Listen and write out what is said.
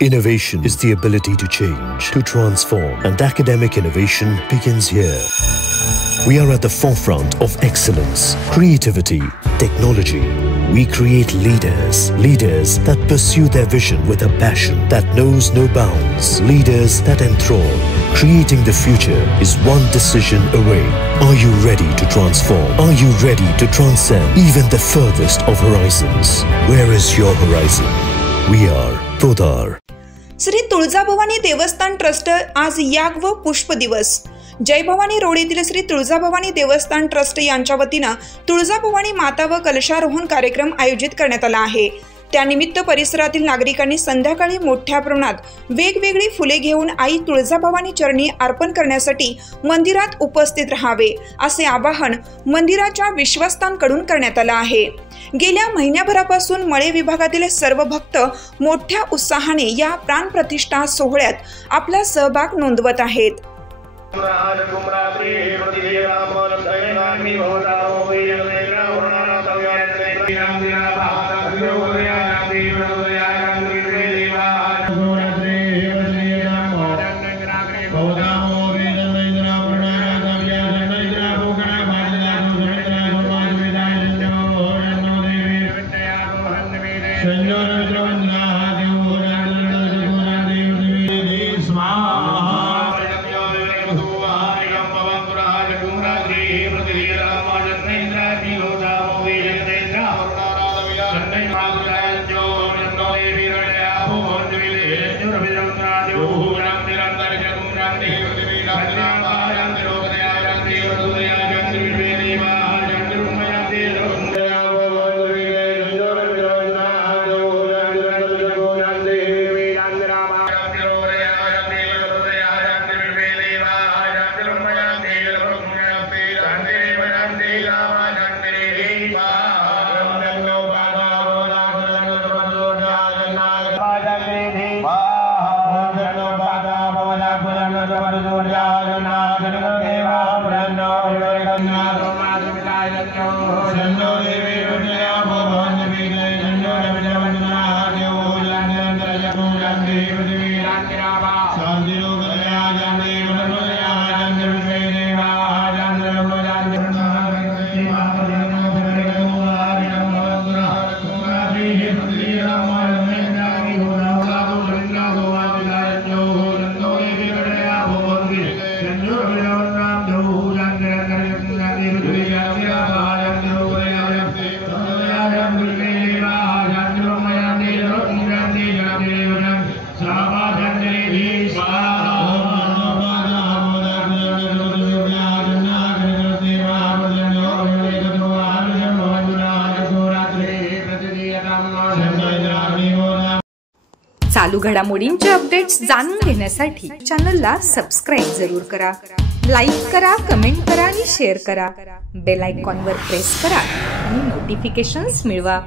Innovation is the ability to change, to transform, and academic innovation begins here. We are at the forefront of excellence, creativity, technology. We create leaders that pursue their vision with a passion that knows no bounds, leaders that enthrall. Creating the future is one decision away. Are you ready to transform? Are you ready to transcend even the furthest of horizons? Where is your horizon? We are Podar. Shri तुळजाभवानी देवस्थान ट्रस्ट आज याग व पुष्प दिवस जय भवानी रोड येथील श्री तुळजाभवानी देवस्थान ट्रस्ट यांच्या वतीने तुळजाभवानी माता व कलशारोहण कार्यक्रम आयोजित करण्यात आला आहे। त्यानिमित्त परिसरातील नागरिकांनी संध्याकाळी मोठ्या प्रमाणात वेगवेगळी फुले घेऊन आई तुळजाभवानी चरणी अर्पण करण्यासाठी मंदिरात उपस्थित राहावे असे आवाहन मंदिराच्या विश्वस्तांकडून करण्यात आले आहे। गेल्या महिन्याभरापासून मळे विभागातील सर्व भक्त मोठ्या उत्साहाने या प्राणप्रतिष्ठा सोहळ्यात आपला सहभाग नोंदवत आहेत। चालू घडामोडींचे अपडेट्स जाणून घेण्यासाठी चॅनलला सबस्क्राइब जरूर करा। लाईक करा, कमेंट करा आणि शेअर करा। बेल आयकॉनवर प्रेस करा आणि नोटिफिकेशन्स मिळवा।